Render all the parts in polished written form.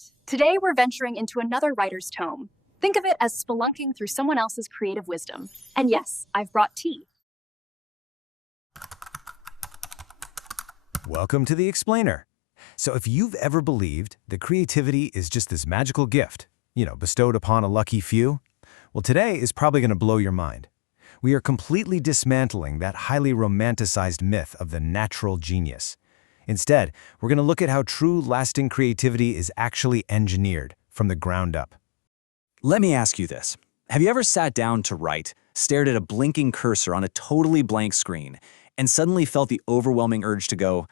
it. Today we're venturing into another writer's tome. Think of it as spelunking through someone else's creative wisdom. And yes, I've brought tea. Welcome to The Explainer. So if you've ever believed that creativity is just this magical gift, bestowed upon a lucky few, well, today is probably going to blow your mind. We are completely dismantling that highly romanticized myth of the natural genius. Instead, we're going to look at how true, lasting creativity is actually engineered from the ground up. Let me ask you this. Have you ever sat down to write, stared at a blinking cursor on a totally blank screen, and suddenly felt the overwhelming urge to go,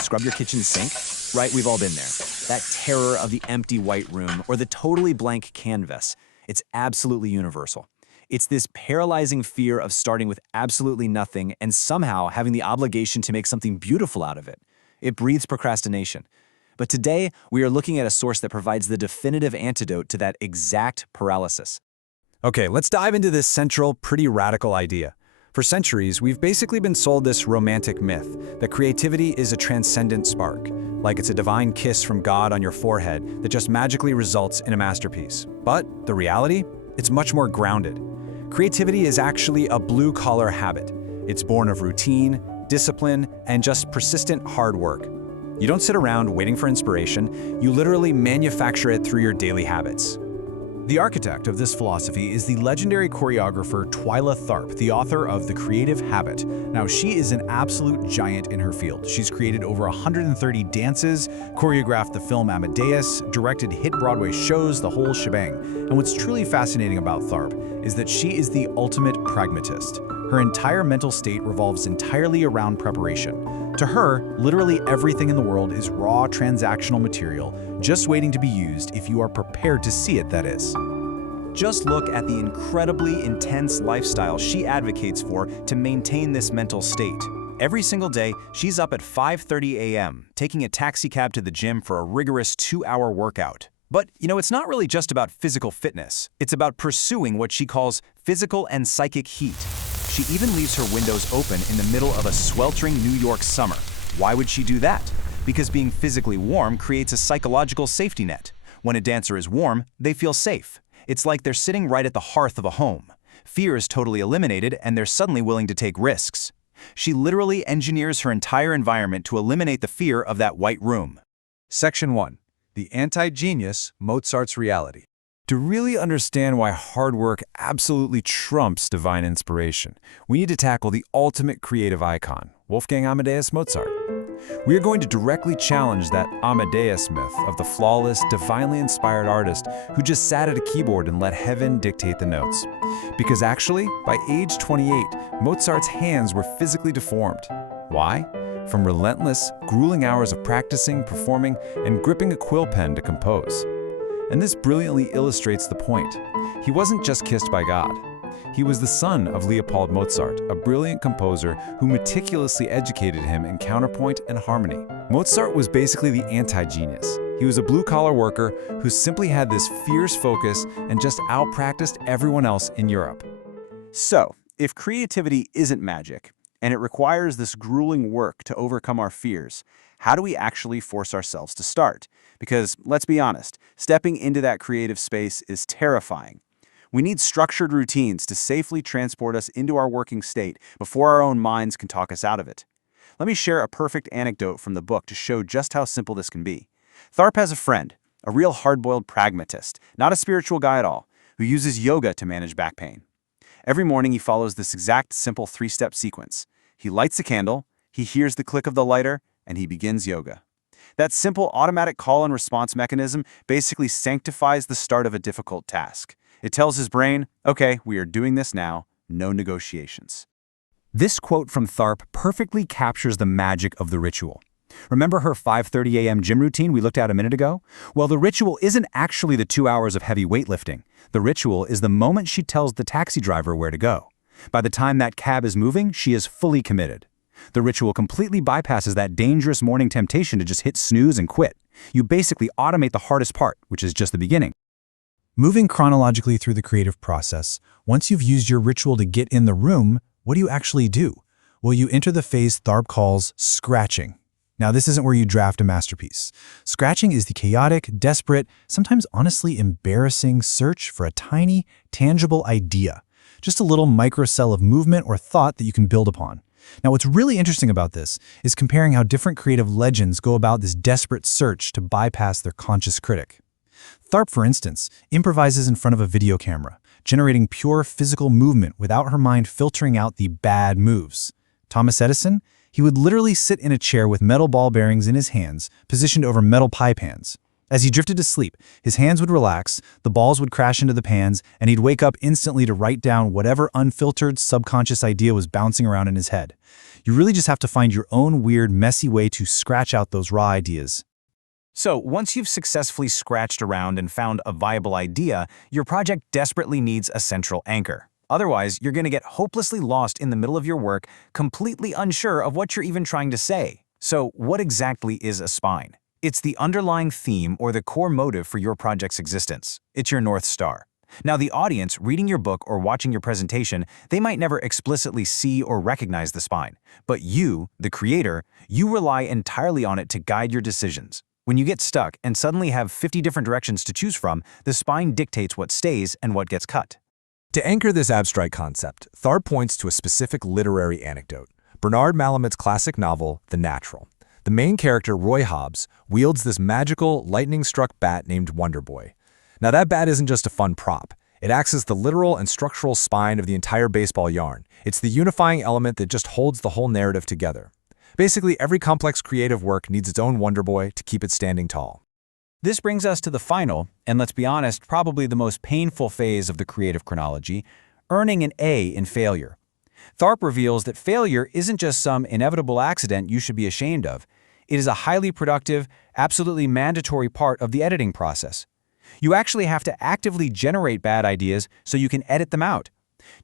scrub your kitchen sink? Right, we've all been there. That terror of the empty white room or the totally blank canvas. It's absolutely universal. It's this paralyzing fear of starting with absolutely nothing and somehow having the obligation to make something beautiful out of it. It breeds procrastination. But today, we are looking at a source that provides the definitive antidote to that exact paralysis. Okay, let's dive into this central, pretty radical idea. For centuries, we've basically been sold this romantic myth that creativity is a transcendent spark, like it's a divine kiss from God on your forehead that just magically results in a masterpiece. But the reality? It's much more grounded. Creativity is actually a blue-collar habit. It's born of routine, discipline, and just persistent hard work. You don't sit around waiting for inspiration, you literally manufacture it through your daily habits. The architect of this philosophy is the legendary choreographer Twyla Tharp, the author of The Creative Habit. Now, she is an absolute giant in her field. She's created over 130 dances, choreographed the film Amadeus, directed hit Broadway shows, the whole shebang. And what's truly fascinating about Tharp is that she is the ultimate pragmatist. Her entire mental state revolves entirely around preparation. To her, literally everything in the world is raw transactional material, just waiting to be used if you are prepared to see it, that is. Just look at the incredibly intense lifestyle she advocates for to maintain this mental state. Every single day, she's up at 5:30 a.m., taking a taxi cab to the gym for a rigorous 2-hour workout. But, it's not really just about physical fitness. It's about pursuing what she calls physical and psychic heat. She even leaves her windows open in the middle of a sweltering New York summer. Why would she do that? Because being physically warm creates a psychological safety net. When a dancer is warm, they feel safe. It's like they're sitting right at the hearth of a home. Fear is totally eliminated, and they're suddenly willing to take risks. She literally engineers her entire environment to eliminate the fear of that white room. Section 1. The Anti-Genius, Mozart's Reality. To really understand why hard work absolutely trumps divine inspiration, we need to tackle the ultimate creative icon, Wolfgang Amadeus Mozart. We are going to directly challenge that Amadeus myth of the flawless, divinely inspired artist who just sat at a keyboard and let heaven dictate the notes. Because actually, by age 28, Mozart's hands were physically deformed. Why? From relentless, grueling hours of practicing, performing, and gripping a quill pen to compose. And this brilliantly illustrates the point. He wasn't just kissed by God. He was the son of Leopold Mozart, a brilliant composer who meticulously educated him in counterpoint and harmony. Mozart was basically the anti-genius. He was a blue-collar worker who simply had this fierce focus and just out-practiced everyone else in Europe. So, if creativity isn't magic, and it requires this grueling work to overcome our fears, how do we actually force ourselves to start? Because, let's be honest, stepping into that creative space is terrifying. We need structured routines to safely transport us into our working state before our own minds can talk us out of it. Let me share a perfect anecdote from the book to show just how simple this can be. Tharp has a friend, a real hard-boiled pragmatist, not a spiritual guy at all, who uses yoga to manage back pain. Every morning he follows this exact simple 3-step sequence. He lights a candle, he hears the click of the lighter, and he begins yoga. That simple automatic call and response mechanism basically sanctifies the start of a difficult task. It tells his brain, okay, we are doing this now, no negotiations. This quote from Tharp perfectly captures the magic of the ritual. Remember her 5:30 a.m. gym routine we looked at a minute ago? Well, the ritual isn't actually the 2 hours of heavy weightlifting. The ritual is the moment she tells the taxi driver where to go. By the time that cab is moving, she is fully committed. The ritual completely bypasses that dangerous morning temptation to just hit snooze and quit. You basically automate the hardest part, which is just the beginning. Moving chronologically through the creative process, once you've used your ritual to get in the room, what do you actually do? Well, you enter the phase Tharp calls scratching. Now, this isn't where you draft a masterpiece. Scratching is the chaotic, desperate, sometimes honestly embarrassing search for a tiny, tangible idea. Just a little microcell of movement or thought that you can build upon. Now, what's really interesting about this is comparing how different creative legends go about this desperate search to bypass their conscious critic. Tharp, for instance, improvises in front of a video camera, generating pure physical movement without her mind filtering out the bad moves. Thomas Edison? He would literally sit in a chair with metal ball bearings in his hands, positioned over metal pie pans. As he drifted to sleep, his hands would relax, the balls would crash into the pans, and he'd wake up instantly to write down whatever unfiltered, subconscious idea was bouncing around in his head. You really just have to find your own weird, messy way to scratch out those raw ideas. So, once you've successfully scratched around and found a viable idea, your project desperately needs a central anchor. Otherwise, you're going to get hopelessly lost in the middle of your work, completely unsure of what you're even trying to say. So, what exactly is a spine? It's the underlying theme or the core motive for your project's existence. It's your North Star. Now, the audience reading your book or watching your presentation, they might never explicitly see or recognize the spine. But you, the creator, you rely entirely on it to guide your decisions. When you get stuck and suddenly have 50 different directions to choose from, the spine dictates what stays and what gets cut. To anchor this abstract concept, Tharp points to a specific literary anecdote, Bernard Malamute's classic novel, The Natural. The main character, Roy Hobbs, wields this magical, lightning-struck bat named Wonder Boy. Now, that bat isn't just a fun prop. It acts as the literal and structural spine of the entire baseball yarn. It's the unifying element that just holds the whole narrative together. Basically, every complex creative work needs its own Wonder Boy to keep it standing tall. This brings us to the final, and let's be honest, probably the most painful phase of the creative chronology, earning an A in failure. Tharp reveals that failure isn't just some inevitable accident you should be ashamed of. It is a highly productive, absolutely mandatory part of the editing process. You actually have to actively generate bad ideas so you can edit them out.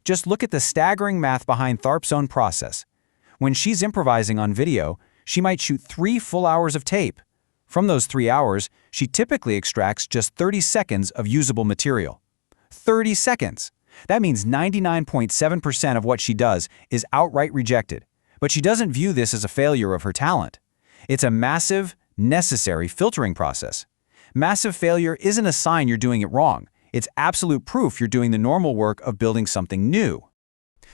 Just look at the staggering math behind Tharp's own process. When she's improvising on video, she might shoot 3 full hours of tape. From those 3 hours, she typically extracts just 30 seconds of usable material. 30 seconds! That means 99.7% of what she does is outright rejected. But she doesn't view this as a failure of her talent. It's a massive, necessary filtering process. Massive failure isn't a sign you're doing it wrong. It's absolute proof you're doing the normal work of building something new.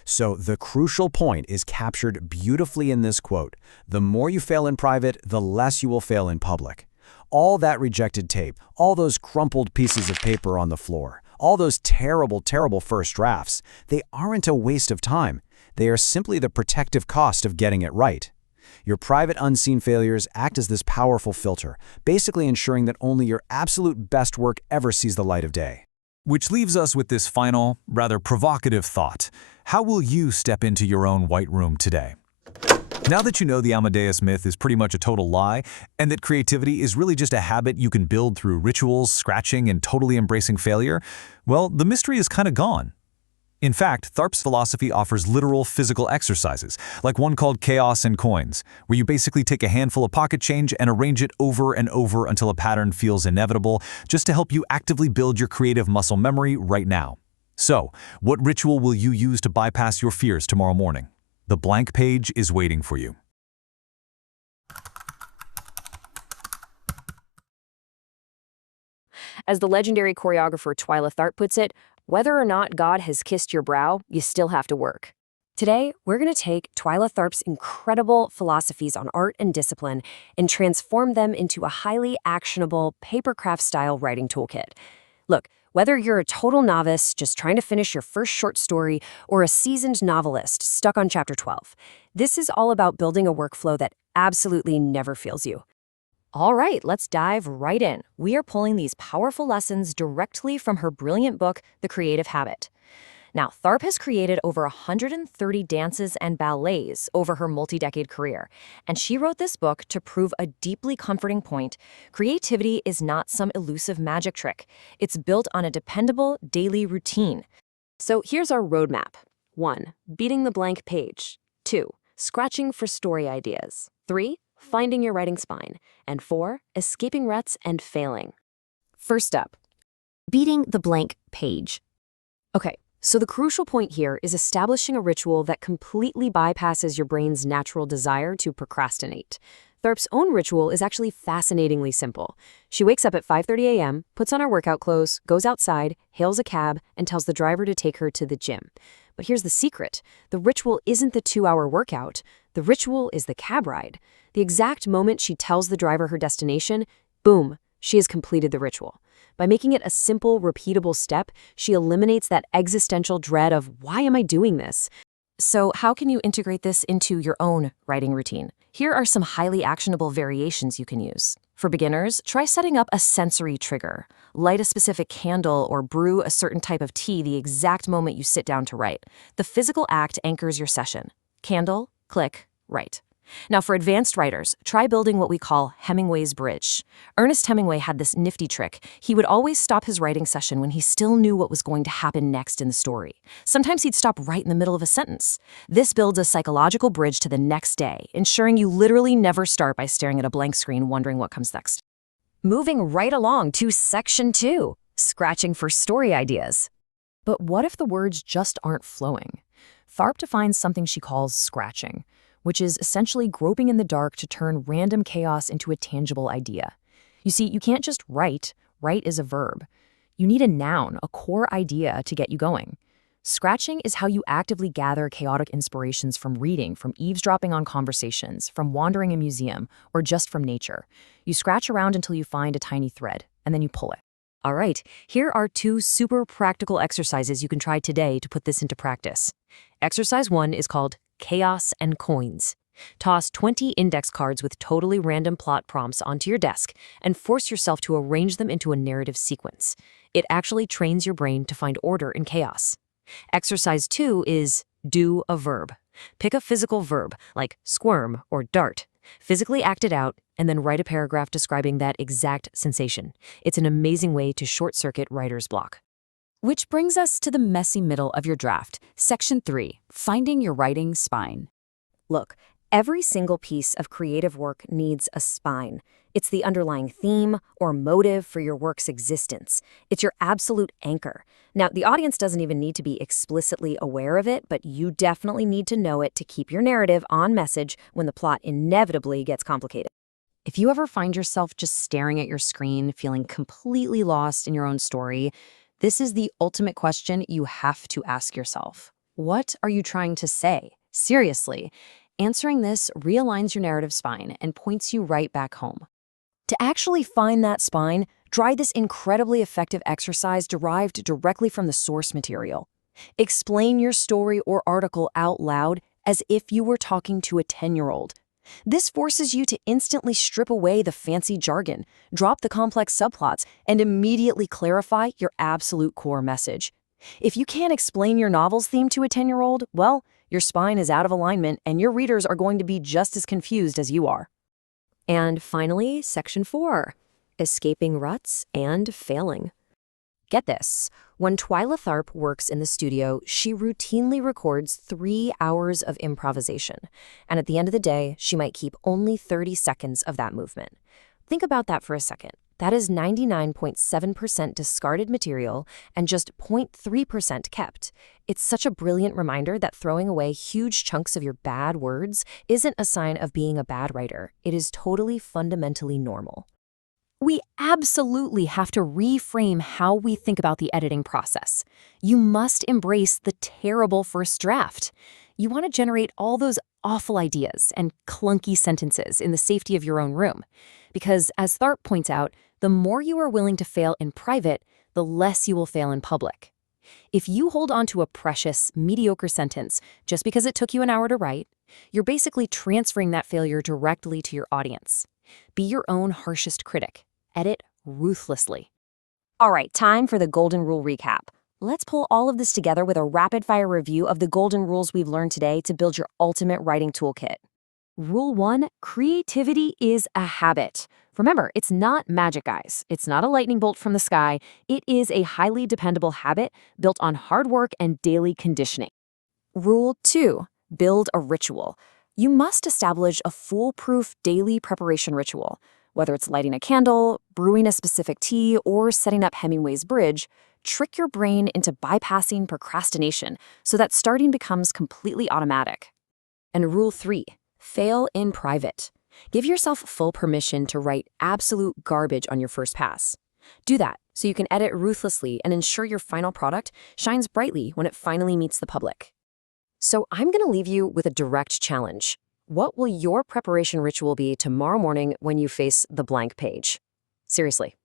So the crucial point is captured beautifully in this quote. The more you fail in private, the less you will fail in public. All that rejected tape, all those crumpled pieces of paper on the floor, all those terrible, terrible first drafts, they aren't a waste of time. They are simply the protective cost of getting it right. Your private unseen failures act as this powerful filter, basically ensuring that only your absolute best work ever sees the light of day. Which leaves us with this final, rather provocative thought. How will you step into your own white room today? Now that you know the Amadeus myth is pretty much a total lie, and that creativity is really just a habit you can build through rituals, scratching, and totally embracing failure, well, the mystery is kind of gone. In fact, Tharp's philosophy offers literal physical exercises, like one called Chaos and Coins, where you basically take a handful of pocket change and arrange it over and over until a pattern feels inevitable, just to help you actively build your creative muscle memory right now. So, what ritual will you use to bypass your fears tomorrow morning? The blank page is waiting for you. As the legendary choreographer Twyla Tharp puts it, whether or not God has kissed your brow, you still have to work. Today, we're going to take Twyla Tharp's incredible philosophies on art and discipline and transform them into a highly actionable papercraft-style writing toolkit. Look, whether you're a total novice just trying to finish your first short story or a seasoned novelist stuck on chapter 12, this is all about building a workflow that absolutely never fails you. All right, let's dive right in. We are pulling these powerful lessons directly from her brilliant book, The Creative Habit. Now, Tharp has created over 130 dances and ballets over her multi-decade career, and she wrote this book to prove a deeply comforting point. Creativity is not some elusive magic trick. It's built on a dependable daily routine. So here's our roadmap. 1. Beating the blank page. 2. Scratching for story ideas. 3. Finding your writing spine. And 4. Escaping ruts and failing. First up, beating the blank page. Okay. So the crucial point here is establishing a ritual that completely bypasses your brain's natural desire to procrastinate. Tharp's own ritual is actually fascinatingly simple. She wakes up at 5:30 a.m., puts on her workout clothes, goes outside, hails a cab, and tells the driver to take her to the gym. But here's the secret. The ritual isn't the 2-hour workout. The ritual is the cab ride. The exact moment she tells the driver her destination, boom, she has completed the ritual. By making it a simple, repeatable step, she eliminates that existential dread of, why am I doing this? So how can you integrate this into your own writing routine? Here are some highly actionable variations you can use. For beginners, try setting up a sensory trigger. Light a specific candle or brew a certain type of tea the exact moment you sit down to write. The physical act anchors your session. Candle, click, write. Now for advanced writers, try building what we call Hemingway's bridge. Ernest Hemingway had this nifty trick. He would always stop his writing session when he still knew what was going to happen next in the story. Sometimes he'd stop right in the middle of a sentence. This builds a psychological bridge to the next day, ensuring you literally never start by staring at a blank screen wondering what comes next. Moving right along to section 2, scratching for story ideas. But what if the words just aren't flowing? Tharp defines something she calls scratching, which is essentially groping in the dark to turn random chaos into a tangible idea. You see, you can't just write. Write is a verb. You need a noun, a core idea to get you going. Scratching is how you actively gather chaotic inspirations from reading, from eavesdropping on conversations, from wandering a museum, or just from nature. You scratch around until you find a tiny thread, and then you pull it. All right, here are 2 super practical exercises you can try today to put this into practice. Exercise 1 is called Chaos and Coins. Toss 20 index cards with totally random plot prompts onto your desk and force yourself to arrange them into a narrative sequence. It actually trains your brain to find order in chaos. Exercise 2 is Do a Verb. Pick a physical verb, like squirm or dart. Physically act it out, and then write a paragraph describing that exact sensation. It's an amazing way to short-circuit writer's block. Which brings us to the messy middle of your draft, Section 3, Finding Your Writing Spine. Look, every single piece of creative work needs a spine. It's the underlying theme or motive for your work's existence. It's your absolute anchor. Now, the audience doesn't even need to be explicitly aware of it, but you definitely need to know it to keep your narrative on message when the plot inevitably gets complicated. If you ever find yourself just staring at your screen, feeling completely lost in your own story, this is the ultimate question you have to ask yourself. What are you trying to say? Seriously, answering this realigns your narrative spine and points you right back home. To actually find that spine, try this incredibly effective exercise derived directly from the source material. Explain your story or article out loud as if you were talking to a 10-year-old. This forces you to instantly strip away the fancy jargon, drop the complex subplots, and immediately clarify your absolute core message. If you can't explain your novel's theme to a 10-year-old, well, your spine is out of alignment and your readers are going to be just as confused as you are. And finally, Section 4, Escaping Ruts and Failing. Get this. When Twyla Tharp works in the studio, she routinely records 3 hours of improvisation. And at the end of the day, she might keep only 30 seconds of that movement. Think about that for a second. That is 99.7% discarded material and just 0.3% kept. It's such a brilliant reminder that throwing away huge chunks of your bad words isn't a sign of being a bad writer. It is totally fundamentally normal. We absolutely have to reframe how we think about the editing process. You must embrace the terrible first draft. You want to generate all those awful ideas and clunky sentences in the safety of your own room. Because, as Tharp points out, the more you are willing to fail in private, the less you will fail in public. If you hold on to a precious, mediocre sentence just because it took you an hour to write, you're basically transferring that failure directly to your audience. Be your own harshest critic. Edit ruthlessly. All right, time for the Golden Rule recap. Let's pull all of this together with a rapid-fire review of the golden rules we've learned today to build your ultimate writing toolkit. Rule 1, creativity is a habit. Remember, it's not magic, guys. It's not a lightning bolt from the sky. It is a highly dependable habit built on hard work and daily conditioning. Rule 2, build a ritual. You must establish a foolproof daily preparation ritual. Whether it's lighting a candle, brewing a specific tea, or setting up Hemingway's bridge, trick your brain into bypassing procrastination so that starting becomes completely automatic. And Rule 3, fail in private. Give yourself full permission to write absolute garbage on your first pass. Do that so you can edit ruthlessly and ensure your final product shines brightly when it finally meets the public. So I'm going to leave you with a direct challenge. What will your preparation ritual be tomorrow morning when you face the blank page? Seriously,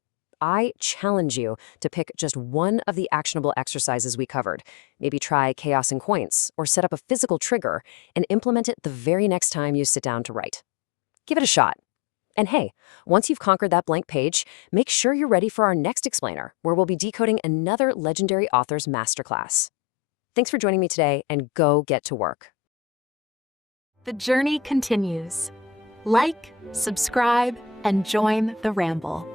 I challenge you to pick just one of the actionable exercises we covered. Maybe try chaos and coins, or set up a physical trigger and implement it the very next time you sit down to write. Give it a shot. And hey, once you've conquered that blank page, make sure you're ready for our next explainer, where we'll be decoding another legendary author's masterclass. Thanks for joining me today, and go get to work. The journey continues. Like, subscribe, and join the ramble.